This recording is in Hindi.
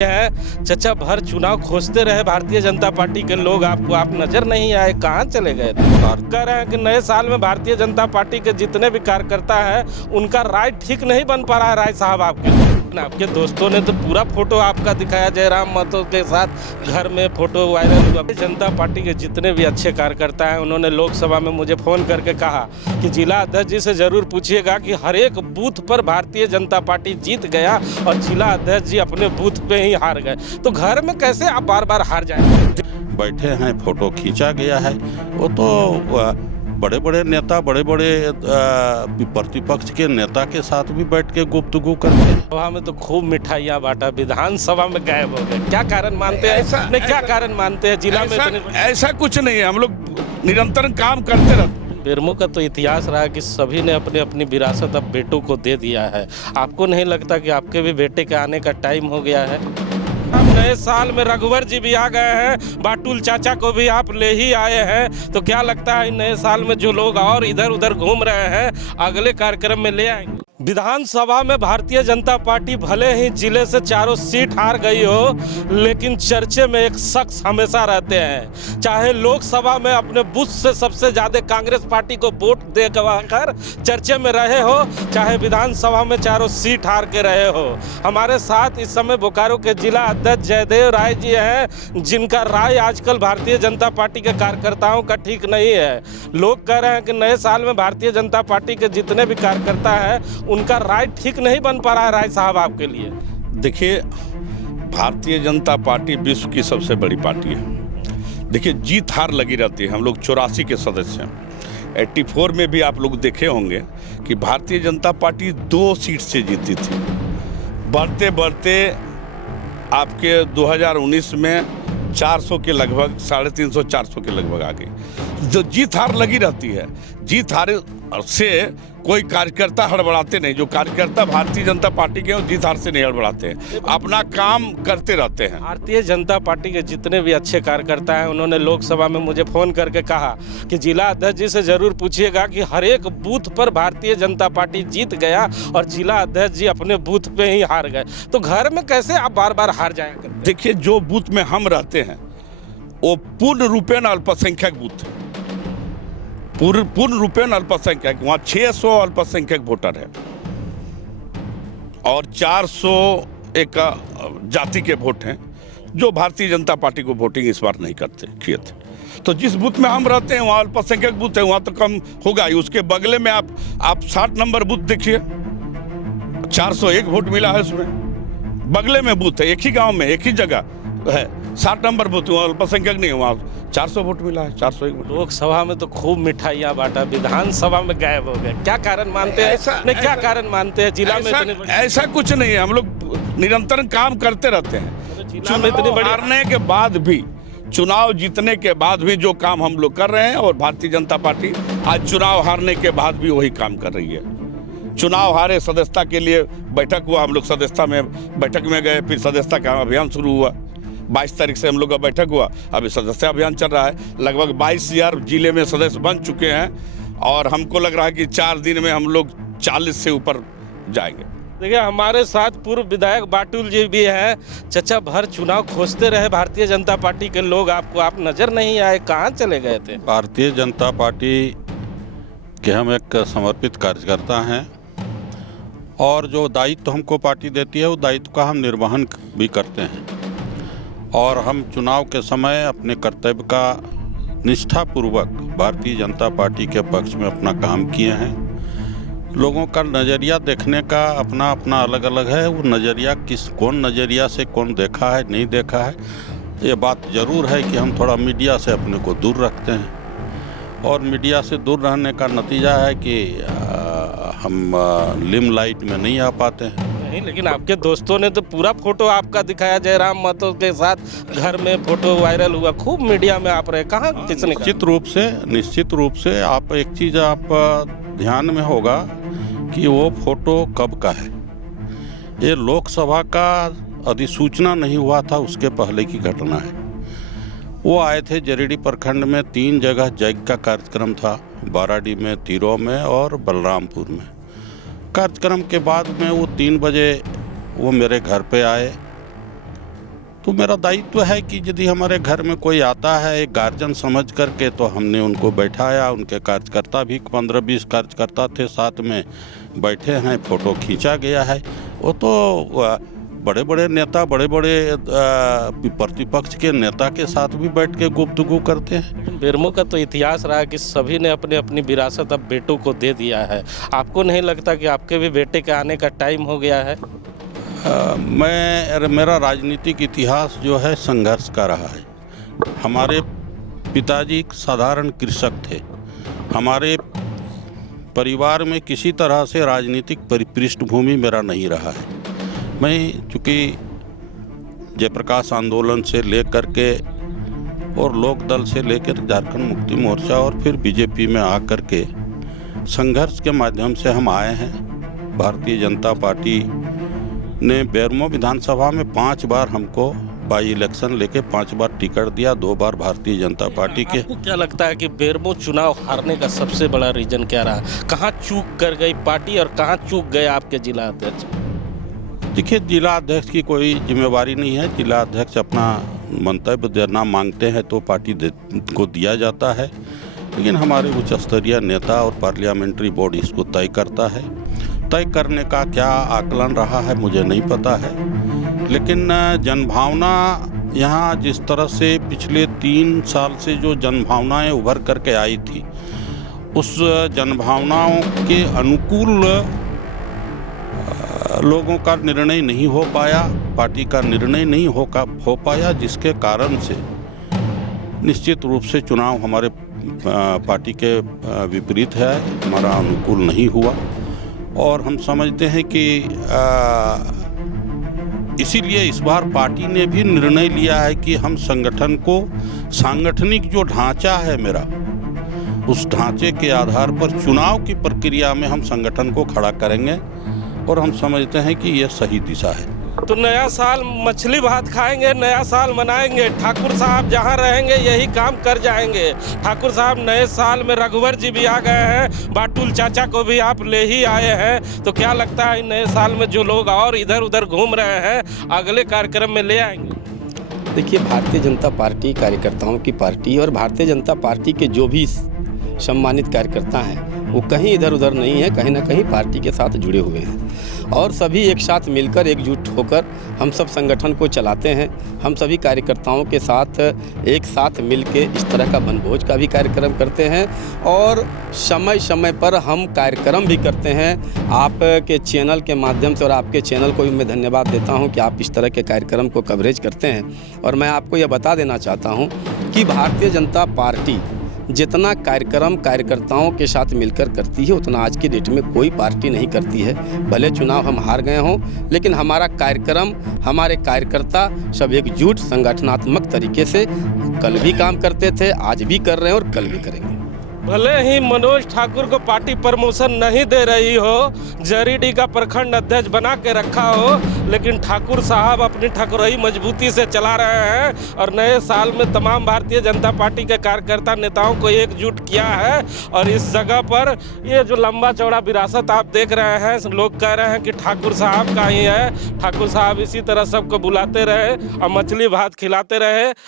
है चचा भर चुनाव खोजते रहे भारतीय जनता पार्टी के लोग आपको, आप नजर नहीं आए, कहाँ चले गए थे? कह रहे हैं कि नए साल में भारतीय जनता पार्टी के जितने भी कार्यकर्ता हैं उनका राय ठीक नहीं बन पा रहा है। राय साहब आपके दोस्तों ने तो पूरा फोटो आपका दिखाया जयराम महतो के साथ, घर में फोटो वायरल हुआ। जनता पार्टी के जितने भी अच्छे कार्यकर्ता हैं उन्होंने लोकसभा में मुझे फोन करके कहा कि जिला अध्यक्ष जी से जरूर पूछिएगा कि हर एक बूथ पर भारतीय जनता पार्टी जीत गया और जिला अध्यक्ष जी अपने बूथ पे ही हार गए, तो घर में कैसे आप बार बार हार जाएंगे? बैठे हैं, फोटो खींचा गया है, वो तो बड़े बड़े नेता, बड़े बड़े प्रतिपक्ष के नेता के साथ भी बैठ के गुफ्तगू करते हैं। सभा में तो खूब मिठाइयाँ बांटा, विधानसभा में गायब हो गए, क्या कारण मानते हैं? क्या कारण मानते हैं जिला में? ऐसा कुछ नहीं है, हम लोग निरंतर काम करते रहते। बेरमो का तो इतिहास रहा कि सभी ने अपनी अपनी विरासत अब बेटों को दे दिया है। आपको नहीं लगता कि आपके भी बेटे के आने का टाइम हो गया है? अब नए साल में रघुवर जी भी आ गए हैं, बाटुल चाचा को भी आप ले ही आए हैं, तो क्या लगता है नए साल में जो लोग और इधर उधर घूम रहे हैं अगले कार्यक्रम में ले आएंगे? विधानसभा में भारतीय जनता पार्टी भले ही जिले से चारों सीट हार गई हो, लेकिन चर्चे में एक शख्स हमेशा रहते हैं। चाहे लोकसभा में अपने बूथ से सबसे ज्यादा कांग्रेस पार्टी को वोट देकर चर्चे में रहे हो, चाहे विधानसभा में चारों सीट हार के रहे हो। हमारे साथ इस समय बोकारो के जिला अध्यक्ष जयदेव राय जी हैं, जिनका राय आजकल भारतीय जनता पार्टी के कार्यकर्ताओं का ठीक नहीं है। लोग कह रहे हैं कि नए साल में भारतीय जनता पार्टी के जितने भी कार्यकर्ता हैं उनका राय ठीक नहीं बन पा रहा है। राय साहब आपके लिए? देखिए, भारतीय जनता पार्टी विश्व की सबसे बड़ी पार्टी है। देखिए, जीत हार लगी रहती है। हम लोग 84 के सदस्य हैं। 84 में भी आप लोग देखे होंगे कि भारतीय जनता पार्टी 2 सीट से जीती थी। बढ़ते बढ़ते आपके 2019 में 400 के लगभग, 350-400 के लगभग आ गई। जो जीत हार लगी रहती है, जीत हार से कोई कार्यकर्ता हड़बड़ाते नहीं। जो कार्यकर्ता भारतीय जनता पार्टी के जीत हार से नहीं हड़बड़ाते हैं, अपना काम करते रहते हैं। भारतीय जनता पार्टी के जितने भी अच्छे कार्यकर्ता हैं उन्होंने लोकसभा में मुझे फोन करके कहा कि जिला अध्यक्ष जी से जरूर पूछिएगा कि हर एक बूथ पर भारतीय जनता पार्टी जीत गया और जिला अध्यक्ष जी अपने बूथ पे ही हार गए, तो घर में कैसे आप बार बार हार जाएंगे? देखिए, जो बूथ में हम रहते हैं वो पूर्ण रूपेण अल्पसंख्यक बूथ है। पूर्ण रूपेण अल्पसंख्यक, वहाँ 600 अल्पसंख्यक वोटर है और 400 एक जाति के वोट हैं जो भारतीय जनता पार्टी को वोटिंग इस बार नहीं करते किए थे। तो जिस बूथ में हम रहते हैं वहाँ अल्पसंख्यक बूथ है, वहाँ तो कम होगा ही। उसके बगले में आप 60 नंबर बूथ देखिए, 401 वोट मिला है उसमें। बगले में बूथ है, एक ही गाँव में, एक ही जगह है, 60 नंबर बूथ, वहाँ अल्पसंख्यक नहीं है, वहाँ 400 वोट मिला है, 401 वोट। लोकसभा में तो खूब मिठाइयाँ बांटा, विधानसभा में गायब हो गए, क्या कारण मानते हैं? क्या कारण मानते हैं जिला में? ऐसा कुछ नहीं है, हम लोग निरंतर काम करते रहते हैं। चुनाव हारने के बाद भी, चुनाव जीतने के बाद भी जो काम हम लोग कर रहे हैं, और भारतीय जनता पार्टी आज चुनाव हारने के बाद भी वही काम कर रही है। चुनाव हारे, सदस्यता के लिए बैठक हुआ, हम लोग सदस्यता में बैठक में गए, फिर सदस्यता का अभियान शुरू हुआ। 22 तारीख से हम लोग का बैठक हुआ, अभी सदस्य अभियान चल रहा है। लगभग 22,000 जिले में सदस्य बन चुके हैं और हमको लग रहा है कि 4 दिन में हम लोग 40 से ऊपर जाएंगे। देखिए, हमारे साथ पूर्व विधायक बाटुल जी भी हैं। चचा भर चुनाव खोजते रहे भारतीय जनता पार्टी के लोग आपको, आप नजर नहीं आए, कहाँ चले गए थे? भारतीय जनता पार्टी के हम एक समर्पित कार्यकर्ता हैं और जो दायित्व हमको पार्टी देती है वो दायित्व का हम निर्वहन भी करते हैं, और हम चुनाव के समय अपने कर्तव्य का निष्ठापूर्वक भारतीय जनता पार्टी के पक्ष में अपना काम किए हैं। लोगों का नज़रिया देखने का अपना अपना अलग अलग है। वो नज़रिया कौन नज़रिया से कौन देखा है, नहीं देखा है, ये बात ज़रूर है कि हम थोड़ा मीडिया से अपने को दूर रखते हैं, और मीडिया से दूर रहने का नतीजा है कि हम लिमलाइट में नहीं आ पाते हैं। नहीं, लेकिन आपके दोस्तों ने तो पूरा फोटो आपका दिखाया जयराम महतो के साथ, घर में फोटो वायरल हुआ, खूब मीडिया में आप रहे, कहाँ किसने? निश्चित रूप से आप एक चीज़ आप ध्यान में होगा कि वो फोटो कब का है। ये लोकसभा का अधिसूचना नहीं हुआ था उसके पहले की घटना है। वो आए थे जरीडी प्रखंड में, 3 जगह यज्ञ का कार्यक्रम था, बाराडी में, तिरो में और बलरामपुर में। कार्यक्रम के बाद में वो 3 बजे वो मेरे घर पे आए तो मेरा दायित्व है कि यदि हमारे घर में कोई आता है एक गार्जियन समझ करके, तो हमने उनको बैठाया। उनके कार्यकर्ता भी 15-20 कार्यकर्ता थे, साथ में बैठे हैं, फ़ोटो खींचा गया है। वो तो बड़े बड़े नेता, बड़े बड़े प्रतिपक्ष के नेता के साथ भी बैठ के गुफ्तगू करते हैं। बेरमो का तो इतिहास रहा है कि सभी ने अपनी अपनी विरासत अब बेटों को दे दिया है। आपको नहीं लगता कि आपके भी बेटे के आने का टाइम हो गया है? मेरा राजनीतिक इतिहास जो है संघर्ष का रहा है। हमारे पिताजी एक साधारण कृषक थे। हमारे परिवार में किसी तरह से राजनीतिक पृष्ठभूमि मेरा नहीं रहा है। मैं चूँकि जयप्रकाश आंदोलन से लेकर के और लोक दल से लेकर झारखंड मुक्ति मोर्चा और फिर बीजेपी में आकर के संघर्ष के माध्यम से हम आए हैं। भारतीय जनता पार्टी ने बेरमो विधानसभा में 5 बार हमको बाई इलेक्शन लेके 5 बार टिकट दिया, 2 बार भारतीय जनता पार्टी के। आपको क्या लगता है कि बेरमो चुनाव हारने का सबसे बड़ा रीजन क्या रहा? कहाँ चूक कर गई पार्टी और कहाँ चूक गए आपके जिला अध्यक्ष? देखिए, जिला अध्यक्ष की कोई जिम्मेवारी नहीं है। जिला अध्यक्ष अपना मंतव्य देना मांगते हैं तो पार्टी को दिया जाता है, लेकिन हमारे उच्च स्तरीय नेता और पार्लियामेंट्री बोर्ड इसको तय करता है। तय करने का क्या आकलन रहा है मुझे नहीं पता है, लेकिन जनभावना यहाँ जिस तरह से पिछले 3 साल से जो जनभावनाएं उभर करके आई थी, उस जनभावनाओं के अनुकूल लोगों का निर्णय नहीं हो पाया, पार्टी का निर्णय नहीं हो पाया, जिसके कारण से निश्चित रूप से चुनाव हमारे पार्टी के विपरीत है, हमारा अनुकूल नहीं हुआ। और हम समझते हैं कि इसीलिए इस बार पार्टी ने भी निर्णय लिया है कि हम संगठन को, सांगठनिक जो ढांचा है मेरा, उस ढांचे के आधार पर चुनाव की प्रक्रिया में हम संगठन को खड़ा करेंगे और हम समझते हैं कि यह सही दिशा है। तो नया साल मछली भात खाएंगे, नया साल मनाएंगे। ठाकुर साहब जहां रहेंगे यही काम कर जाएंगे। ठाकुर साहब नए साल में रघुवर जी भी आ गए हैं, बाटुल चाचा को भी आप ले ही आए हैं। तो क्या लगता है नए साल में जो लोग और इधर उधर घूम रहे हैं अगले कार्यक्रम में ले आएंगे? देखिए, भारतीय जनता पार्टी कार्यकर्ताओं की पार्टी, और भारतीय जनता पार्टी के जो भी सम्मानित कार्यकर्ता हैं वो कहीं इधर उधर नहीं है, कहीं ना कहीं पार्टी के साथ जुड़े हुए हैं और सभी एक साथ मिलकर, एकजुट होकर हम सब संगठन को चलाते हैं। हम सभी कार्यकर्ताओं के साथ एक साथ मिलके इस तरह का वनभोज का भी कार्यक्रम करते हैं और समय समय पर हम कार्यक्रम भी करते हैं आपके चैनल के माध्यम से। और आपके चैनल को भी मैं धन्यवाद देता हूं कि आप इस तरह के कार्यक्रम को कवरेज करते हैं। और मैं आपको यह बता देना चाहता हूं कि भारतीय जनता पार्टी जितना कार्यक्रम कार्यकर्ताओं के साथ मिलकर करती है उतना आज की डेट में कोई पार्टी नहीं करती है। भले चुनाव हम हार गए हों, लेकिन हमारा कार्यक्रम, हमारे कार्यकर्ता सब एकजुट संगठनात्मक तरीके से कल भी काम करते थे, आज भी कर रहे हैं और कल भी करेंगे। भले ही मनोज ठाकुर को पार्टी प्रमोशन नहीं दे रही हो, जरीडी का प्रखंड अध्यक्ष बना के रखा हो, लेकिन ठाकुर साहब अपनी ठाकुरई मजबूती से चला रहे हैं और नए साल में तमाम भारतीय जनता पार्टी के कार्यकर्ता नेताओं को एकजुट किया है। और इस जगह पर ये जो लंबा चौड़ा विरासत आप देख रहे हैं, लोग कह रहे हैं कि ठाकुर साहब का ही है। ठाकुर साहब इसी तरह सबको बुलाते रहे और मछली भात खिलाते रहे